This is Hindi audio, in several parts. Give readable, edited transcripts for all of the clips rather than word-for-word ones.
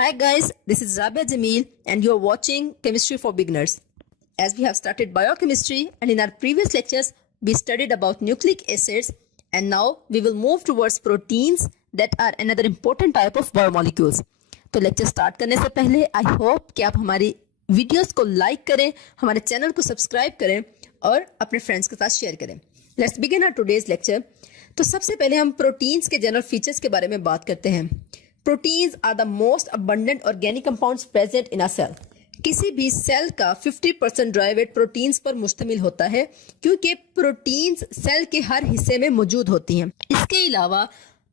Hi guys, this is Rabia Jamil and you are watching Chemistry for Beginners. As we have started biochemistry and in our previous lectures we studied about nucleic acids and now we will move towards proteins that are another important type of biomolecules. तो लेक्चर स्टार्ट करने से पहले आई होप कि आप हमारी वीडियोस को लाइक करें, हमारे चैनल को सब्सक्राइब करें और अपने फ्रेंड्स के साथ शेयर करें. Let's begin our today's lecture. तो सबसे पहले हम प्रोटीन्स के जनरल फीचर्स के बारे में बात करते हैं. Proteins are the most abundant organic compounds present in a cell. किसी भी सेल का 50% ड्राई वेट प्रोटीन्स पर मुश्तमिल होता है क्योंकि प्रोटीन्स सेल के हर हिस्से में मौजूद होती हैं. इसके अलावा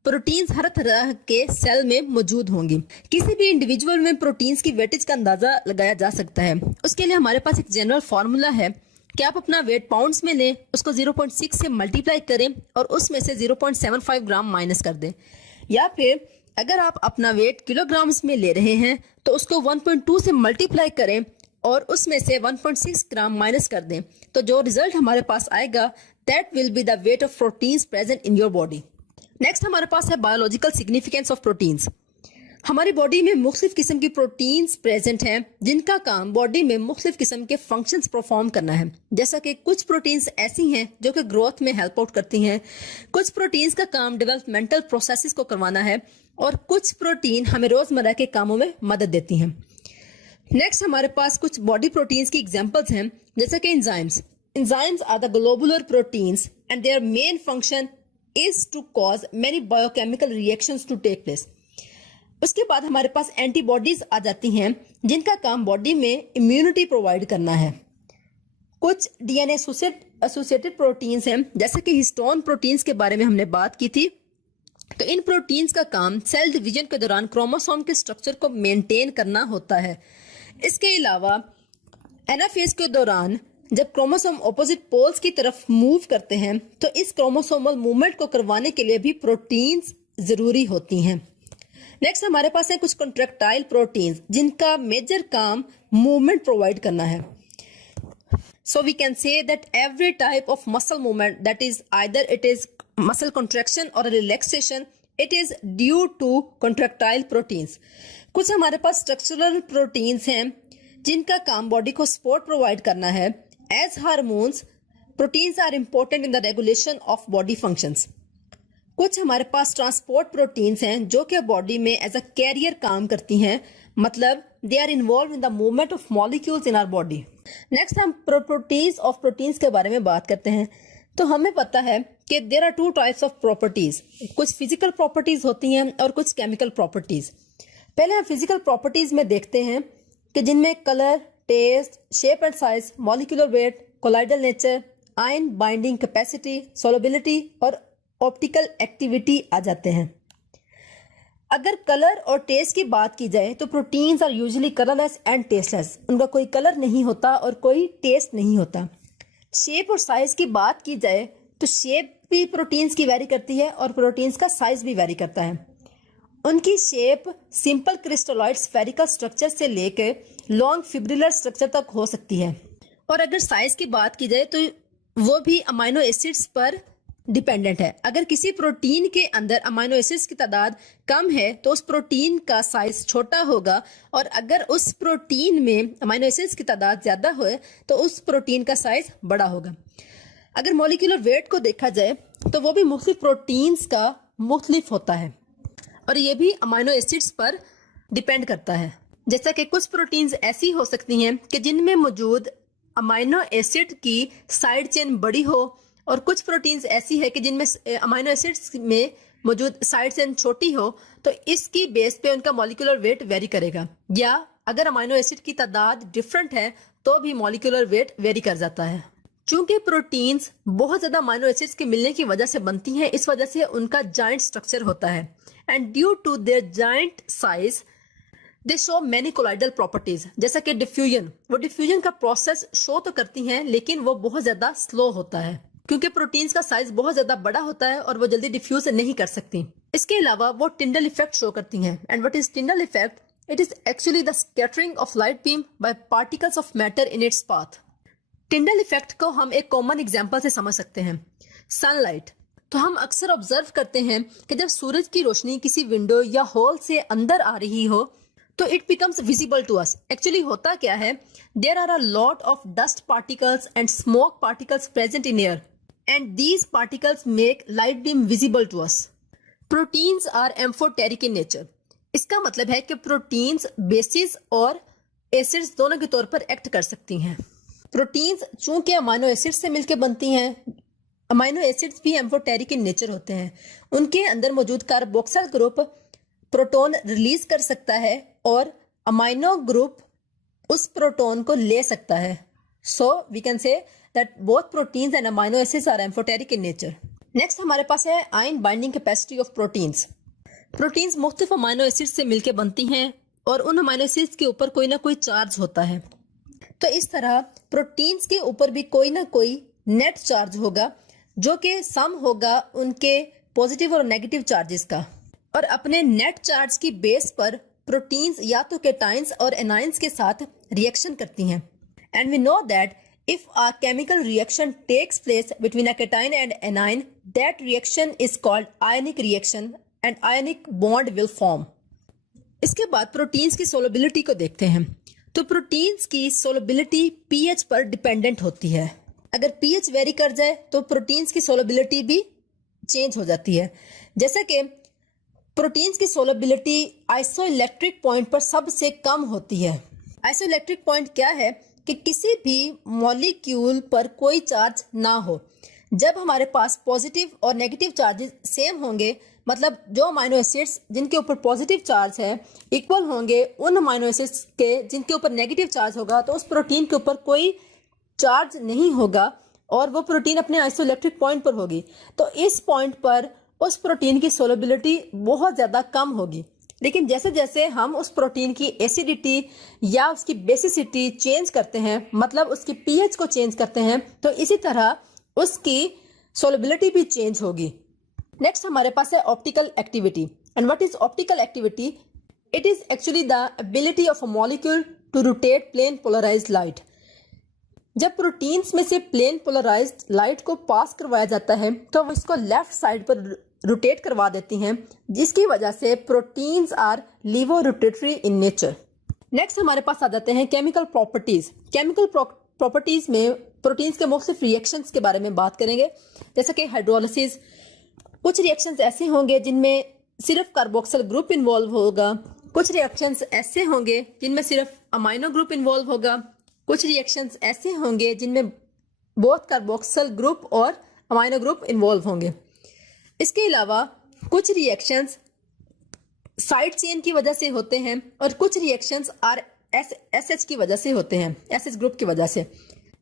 प्रोटीन्स हर तरह के सेल में मौजूद होंगी. किसी भी इंडिविजुअल में प्रोटीन्स की वेटेज का अंदाजा लगाया जा सकता है. उसके लिए हमारे पास एक जनरल फार्मूला है कि आप अपना वेट पाउंड्स में लें, उसको 0.6 से मल्टीप्लाई करें और उसमें से 0.75 ग्राम माइनस कर दें. या फिर अगर आप अपना वेट किलोग्राम्स में ले रहे हैं तो उसको 1.2 से मल्टीप्लाई करें और उसमें से 1.6 ग्राम माइनस कर दें. तो जो रिजल्ट हमारे पास आएगा that will be the weight of proteins present in your body. Next हमारे पास है बायोलॉजिकल सिग्निफिकेंस ऑफ प्रोटीन्स. हमारी बॉडी में मुख्तलिफ किस्म की प्रोटीन्स प्रेजेंट हैं जिनका काम बॉडी में मुख्तलिफ किस्म के फंक्शंस परफॉर्म करना है. जैसा कि कुछ प्रोटीन्स ऐसी हैं जो कि ग्रोथ में हेल्प आउट करती हैं, कुछ प्रोटीन्स का काम डेवलपमेंटल प्रोसेसेस को करवाना है और कुछ प्रोटीन हमें रोजमर्रा के कामों में मदद देती हैं. नेक्स्ट हमारे पास कुछ बॉडी प्रोटीन्स की एग्जांपल्स हैं जैसे कि enzymes. Enzymes are the globular proteins and their main function is to cause many biochemical reactions to take place. उसके बाद हमारे पास एंटीबॉडीज आ जाती हैं जिनका काम बॉडी में इम्यूनिटी प्रोवाइड करना है. कुछ डीएनए एसोसिएटेड प्रोटीन्स हैं जैसे कि हिस्टोन प्रोटीन्स के बारे में हमने बात की थी. तो इन प्रोटीन्स का काम सेल डिवीजन के दौरान क्रोमोसोम के स्ट्रक्चर को मेंटेन करना होता है. इसके अलावा एनाफेज के दौरान जब क्रोमोसोम ऑपोजिट पोल्स की तरफ मूव करते हैं तो इस क्रोमोसोमल मूवमेंट को करवाने के लिए भी प्रोटीन्स जरूरी होती हैं. नेक्स्ट हमारे पास है कुछ कॉन्ट्रैक्टाइल प्रोटीन्स जिनका मेजर काम मूवमेंट प्रोवाइड करना है. So we can say that every type of muscle movement that is either it is muscle contraction और relaxation it is due to contractile proteins. कुछ हमारे पास स्ट्रक्चरल प्रोटीन्स हैं जिनका काम बॉडी को सपोर्ट प्रोवाइड करना है. As hormones, proteins are important in the regulation of body functions. कुछ हमारे पास ट्रांसपोर्ट प्रोटीन्स हैं जो कि बॉडी में एज अ कैरियर काम करती हैं, मतलब they are involve in the movement of molecules in our body. Next हम प्रॉपर्टीज ऑफ प्रोटीन्स के बारे में बात करते हैं. तो हमें पता है कि there are two types of properties. कुछ फिजिकल प्रॉपर्टीज होती हैं और कुछ केमिकल प्रॉपर्टीज. पहले हम फिजिकल प्रॉपर्टीज में देखते हैं कि जिनमें colour, taste, shape and size, molecular weight, colloidal nature, ion binding capacity, solubility और ऑप्टिकल एक्टिविटी आ जाते हैं. अगर कलर और टेस्ट की बात की जाए तो proteins are usually colourless and tasteless. उनका कोई कलर नहीं होता और कोई टेस्ट नहीं होता. शेप और साइज की बात की जाए तो शेप भी प्रोटीन्स की वेरी करती है और प्रोटीन्स का साइज भी वेरी करता है. उनकी shape simple crystalloid spherical structure से लेकर लॉन्ग फिब्रिलर स्ट्रक्चर तक हो सकती है. और अगर साइज की बात की जाए तो वो भी अमाइनो एसिड्स पर डिपेंडेंट है. अगर किसी प्रोटीन के अंदर अमाइनो एसिड्स की तादाद कम है तो उस प्रोटीन का साइज छोटा होगा और अगर उस प्रोटीन में अमाइनो एसिड्स की तादाद ज्यादा हो तो उस प्रोटीन का साइज बड़ा होगा. अगर मॉलिक्यूलर वेट को देखा जाए तो वो भी मुख्तलिफ प्रोटीन्स का मुख्तलिफ होता है और ये भी अमाइनो एसिड्स पर डिपेंड करता है. जैसा कि कुछ प्रोटीन्स ऐसी हो सकती हैं कि जिनमें मौजूद अमाइनो एसिड की साइड चेन बड़ी हो और कुछ प्रोटीन्स ऐसी है कि जिनमें अमाइनो एसिड्स में मौजूद साइड चेन छोटी हो. तो इसकी बेस पे उनका मॉलिक्यूलर वेट वेरी करेगा. या अगर अमाइनो एसिड की तादाद डिफरेंट है तो भी मॉलिक्यूलर वेट वेरी कर जाता है. चूंकि प्रोटीन्स बहुत ज्यादा अमाइनो एसिड्स के मिलने की वजह से बनती हैं, इस वजह से उनका जॉइंट स्ट्रक्चर होता है and due to their joint size they show many colloidal properties. जैसा कि डिफ्यूजन, वो डिफ्यूजन का प्रोसेस शो तो करती हैं लेकिन वो बहुत ज्यादा स्लो होता है क्योंकि प्रोटीन्स का साइज बहुत ज्यादा बड़ा होता है और वो जल्दी डिफ्यूज नहीं कर सकती. इसके अलावा वो टिंडल इफेक्ट शो करती हैं. And what is Tyndall effect? It is actually the scattering of light beam bye particles of matter in its path. Tyndall effect को हम एक कॉमन एग्जांपल से समझ सकते हैं. सनलाइट. तो हम अक्सर ऑब्जर्व करते हैं कि जब सूरज की रोशनी किसी विंडो या हॉल से अंदर आ रही हो तो it becomes visible to us. Actually होता क्या है, there are a lot of dust particles and smoke particles present in air and these particles make light beam visible to us. Proteins are amphoteric in nature. इसका मतलब है कि प्रोटीन्स बेसिस और एसिड्स दोनों के तौर पर एक्ट कर सकती हैं। प्रोटीन्स चूंकि अमाइनो एसिड्स से मिलकर बनती हैं, अमाइनो एसिड्स भी एम्फोटेरिक इन नेचर होते हैं। उनके अंदर मौजूद कार्बोक्सिल ग्रुप प्रोटॉन रिलीज कर सकता है और अमाइनो ग्रुप उस प्रोटॉन को ले सकता है। So we can say that both proteins and amino acids are amphoteric in nature. Next हमारे पास है ion binding capacity of proteins. Proteins मुख्तलिफ अमाइनो एसिड्स से मिलकर बनती हैं और उन अमाइनो एसिड्स के ऊपर कोई ना कोई चार्ज होता है। तो इस तरह प्रोटीन्स के ऊपर भी कोई ना कोई नेट चार्ज होगा जो कि सम होगा उनके पॉजिटिव और नेगेटिव चार्जेस का। और अपने नेट चार्ज की बेस पर प्रोटीन्स या तो केटाइंस और एनाइंस के साथ रिएक्शन करती हैं। And we know that if a chemical reaction takes place between a cation and anion, that reaction is called ionic reaction and ionic bond will form. इसके बाद प्रोटीन्स की सोलबिलिटी को देखते हैं। तो प्रोटीन्स की सोलबिलिटी पीएच पर डिपेंडेंट होती है। अगर पीएच वेरी कर जाए तो प्रोटीन्स की सोलबिलिटी भी चेंज हो जाती है। जैसे कि प्रोटीन्स की सोलबिलिटी आइसोइलेक्ट्रिक पॉइंट पर सबसे कम होती है। आइसोइलेक्ट्रिक पॉइंट क्या है कि किसी भी मॉलिक्यूल पर कोई चार्ज ना हो। जब हमारे पास पॉजिटिव और नेगेटिव चार्जेस सेम होंगे, मतलब जो अमाइनो एसिड्स जिनके ऊपर पॉजिटिव चार्ज है इक्वल होंगे उन अमाइनो एसिड्स के जिनके ऊपर नेगेटिव चार्ज होगा, तो उस प्रोटीन के ऊपर कोई चार्ज नहीं होगा और वो प्रोटीन अपने आइसोइलेक्ट्रिक पॉइंट पर होगी। तो इस पॉइंट पर उस प्रोटीन की सोलबिलिटी बहुत ज़्यादा कम होगी। लेकिन जैसे जैसे हम उस प्रोटीन की एसिडिटी या उसकी बेसिसिटी चेंज करते हैं, मतलब उसकी पीएच को चेंज करते हैं, तो इसी तरह उसकी सोलबिलिटी भी चेंज होगी। नेक्स्ट हमारे पास है optical activity. And what is optical activity? It is actually the ability of a molecule to rotate plane polarised light. जब प्रोटीन्स में से प्लेन पोलराइज्ड लाइट को पास करवाया जाता है तो वो इसको लेफ्ट साइड पर रोटेट करवा देती हैं, जिसकी वजह से proteins are laevo rotatory in nature. Next हमारे पास आ जाते हैं केमिकल प्रॉपर्टीज। केमिकल प्रॉपर्टीज में प्रोटीन्स के मुख्तलिफ रिएक्शंस के बारे में बात करेंगे, जैसे कि हाइड्रोलिसिस। कुछ रिएक्शंस ऐसे होंगे जिनमें सिर्फ कार्बोक्सिल ग्रुप इन्वॉल्व होगा, कुछ रिएक्शंस ऐसे होंगे जिनमें सिर्फ अमाइनो ग्रुप इन्वॉल्व होगा, कुछ रिएक्शंस ऐसे होंगे जिनमें बोथ कार्बोक्सिल ग्रुप और अमाइनो ग्रुप इन्वॉल्व होंगे। इसके अलावा कुछ रिएक्शंस साइड चेन की वजह से होते हैं और कुछ रिएक्शंस एसएच की वजह से होते हैं, एसएच ग्रुप की वजह से।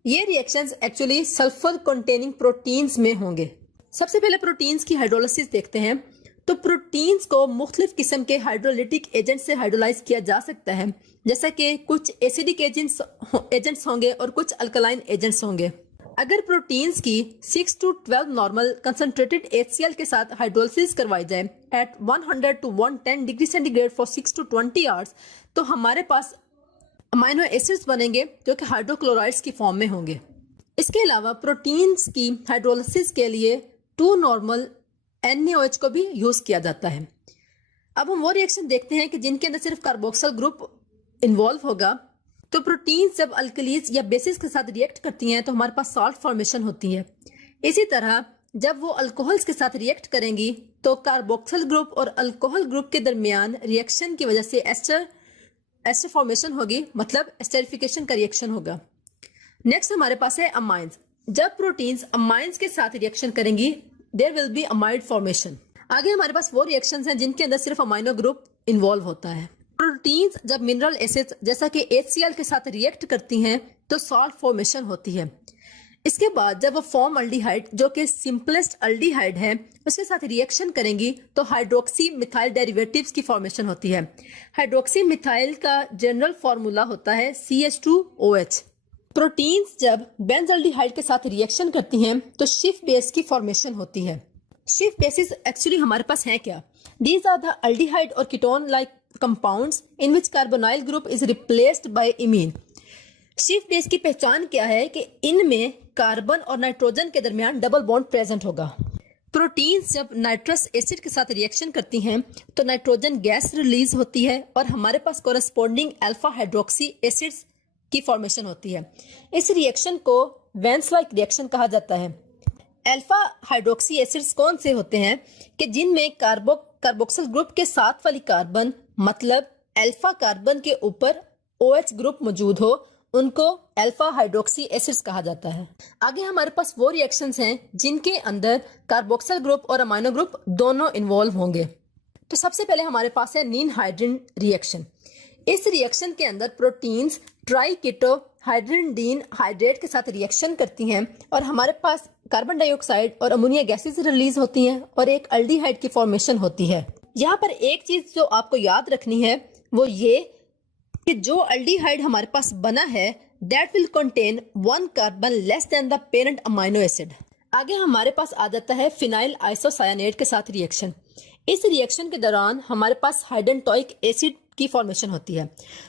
ये reactions actually sulphur containing proteins में होंगे। सबसे पहले प्रोटीन्स की हाइड्रोलिसिस देखते हैं। तो प्रोटीन्स को मुख्तलिफ किस्म के हाइड्रोलिटिक एजेंट से हाइड्रोलाइज किया जा सकता है, जैसा कि कुछ एसिडिक एजेंट्स होंगे और कुछ अल्कलाइन एजेंट्स होंगे। अगर प्रोटीन्स की 6 to 12 नॉर्मल कंसंट्रेटेड HCl के साथ हाइड्रोलिसिस करवाई जाए at 100 to 110 degree centigrade for 6 to 20 hours, तो हमारे पास अमाइनो एसिड्स बनेंगे जो कि हाइड्रोक्लोराइड्स की फॉर्म में होंगे। इसके अलावा प्रोटीन्स की हाइड्रोलिसिस के लिए 2 नॉर्मल NaOH को भी यूज किया जाता है। अब हम वो रिएक्शन देखते हैं कि जिनके अंदर सिर्फ कार्बोक्सिल ग्रुप इन्वॉल्व होगा। तो प्रोटीन्स जब अल्कलीज या बेसिस के साथ रिएक्ट करती हैं तो हमारे पास सॉल्ट फॉर्मेशन होती है। इसी तरह जब वो अल्कोहल्स के साथ रिएक्ट करेंगी तो कार्बोक्सिल ग्रुप और अल्कोहल ग्रुप के दरमियान रिएक्शन की वजह से एस्टर फॉर्मेशन होगी, मतलब एस्टरिफिकेशन का रिएक्शन होगा। नेक्स्ट हमारे पास है अमाइंस। जब प्रोटीन्स अमाइंस के साथ रिएक्शन करेंगी there will be amide formation. आगे हमारे पास वो रिएक्शंस हैं जिनके अंदर सिर्फ अमाइनो ग्रुप इन्वॉल्व होता है। प्रोटीन्स जब मिनरल एसिड्स जैसा कि HCl के साथ रिएक्ट करती हैं तो सॉल्ट फॉर्मेशन होती है। इसके बाद जब वो फॉर्म अल्डिहाइड जो कि सिंपलेस्ट अल्डिहाइड है उसके साथ रिएक्शन करेंगी तो हाइड्रोक्सी मिथाइल डेरिवेटिव्स की फॉर्मेशन होती है। हाइड्रोक्सी मिथाइल का जनरल फॉर्मूला होता है CH2OH। प्रोटीन्स जब बेंजल्डिहाइड के साथ रिएक्शन करती हैं तो शिफ बेस की फॉर्मेशन होती है। शिफ बेसिस एक्चुअली हमारे पास है क्या? दीज आर द अल्डिहाइड और ketone like compounds in which carbonyl group is replaced by imine। Schiff base की पहचान क्या है कि इनमें कार्बन और नाइट्रोजन के दरमियान डबल बॉन्ड प्रेजेंट होगा। प्रोटीन्स जब नाइट्रस एसिड के साथ रिएक्शन करती हैं तो नाइट्रोजन गैस रिलीज होती है और हमारे पास कोरस्पॉन्डिंग अल्फा हाइड्रोक्सी एसिड्स की फॉर्मेशन होती है। इस रिएक्शन को वेन्स लाइक रिएक्शन कहा जाता है। अल्फा हाइड्रोक्सी एसिड्स कौन से होते हैं कि जिनमें कार्बोक्सिल ग्रुप के साथ वाली कार्बन मतलब अल्फा कार्बन के ऊपर OH ग्रुप मौजूद हो, उनको अल्फा हाइड्रोक्सी एसिड्स कहा जाता है। आगे हमारे पास वो रिएक्शंस हैं जिनके अंदर कार्बोक्सिल ग्रुप और अमाइनो ग्रुप दोनों इन्वॉल्व होंगे। तो सबसे पहले हमारे पास है नीन हाइड्रिन रिएक्शन। इस रिएक्शन के अंदर प्रोटीन्स ट्राईकीटो हाइड्रिडीन हाइड्रेट के साथ रिएक्शन करती हैं और हमारे पास कार्बन डाइऑक्साइड और अमोनिया गैसेस रिलीज होती हैं और एक अल्डिहाइड की फॉर्मेशन होती है। यहाँ पर एक चीज जो आपको याद रखनी है वो ये कि जो अल्डिहाइड हमारे पास बना है that will contain 1 carbon less than the parent amino acid. आगे हमारे पास आ जाता है फिनाइल आइसोसायानेट के साथ रिएक्शन। इस रिएक्शन के दौरान हमारे पास हाइडेंटोइक एसिड की फॉर्मेशन होती है।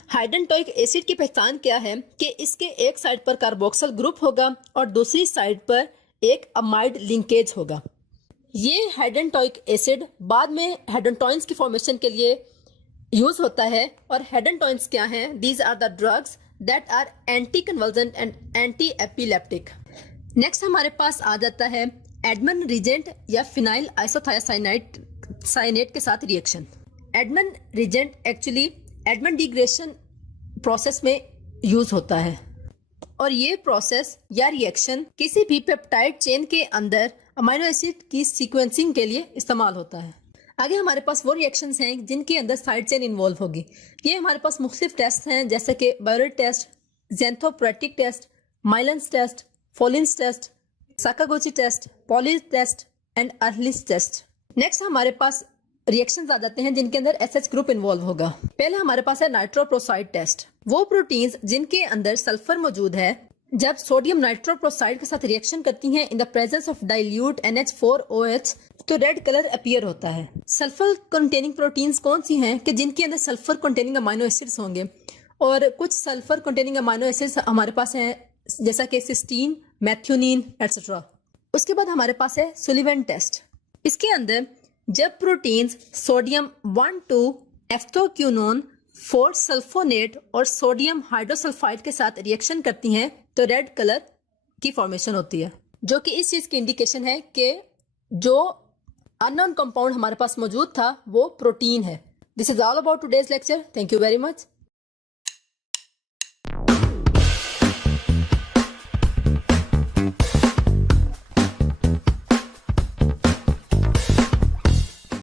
हाइडेंटोइक एसिड की पहचान क्या है कि इसके एक साइड पर कार्बोक्सिल ग्रुप होगा और दूसरी साइड पर एक अमाइड लिंकेज होगा। ये हाइडेंटोइक एसिड बाद में हेडेंटोइंस की फॉर्मेशन के लिए यूज होता है। और हेडेंटोइंस क्या हैं? These are the drugs that are anti convulsant and anti epileptic. Next हमारे पास आ जाता है एडमन रिजेंट या फिनाइल आइसोथायोसाइनेट के साथ reaction. Edman reagent actually Edman degradation process में यूज होता है और ये प्रोसेस या रिएक्शन किसी भी पेप्टाइड चेन के अंदर अमाइनो एसिड की सीक्वेंसिंग के लिए इस्तेमाल होता है। आगे हमारे पास वो रिएक्शंस हैं जिनके अंदर साइड चेन इन्वॉल्व होगी। ये हमारे पास मुख्तलिफ टेस्ट हैं जैसे कि biuret test, xanthoproteic test, Millon's test, Folin's test, Sakaguchi test, Pauly test and Ehrlich's test. Next हमारे पास रिएक्शंस आ जाते हैं जिनके अंदर SH ग्रुप इन्वॉल्व होगा। पहले हमारे पास है नाइट्रोप्रोसाइड टेस्ट। वो प्रोटीन्स जिनके अंदर सल्फर मौजूद है जब सोडियम नाइट्रोप्रोसाइड के साथ रिएक्शन करती हैं in the presence of dilute NH4OH तो रेड कलर अपीयर होता है। सल्फर कंटेनिंग प्रोटीन्स कौन सी हैं कि जिनके अंदर सल्फर कंटेनिंग अमाइनो एसिड्स होंगे और कुछ सल्फर कंटेनिंग अमाइनो एसिड्स हमारे पास हैं जैसा कि सिस्टीन, मैथ्यूनिन एटसेट्रा। उसके बाद हमारे पास है सुलिवान टेस्ट। इसके अंदर जब प्रोटीन्स सोडियम 1,2-एफ्थोक्यूनोन 4-सल्फोनेट और सोडियम हाइड्रोसल्फाइड के साथ रिएक्शन करती हैं तो रेड कलर की फॉर्मेशन होती है, जो कि इस चीज की इंडिकेशन है कि जो अननोन कंपाउंड हमारे पास मौजूद था वो प्रोटीन है। This is all about today's lecture. Thank you very much.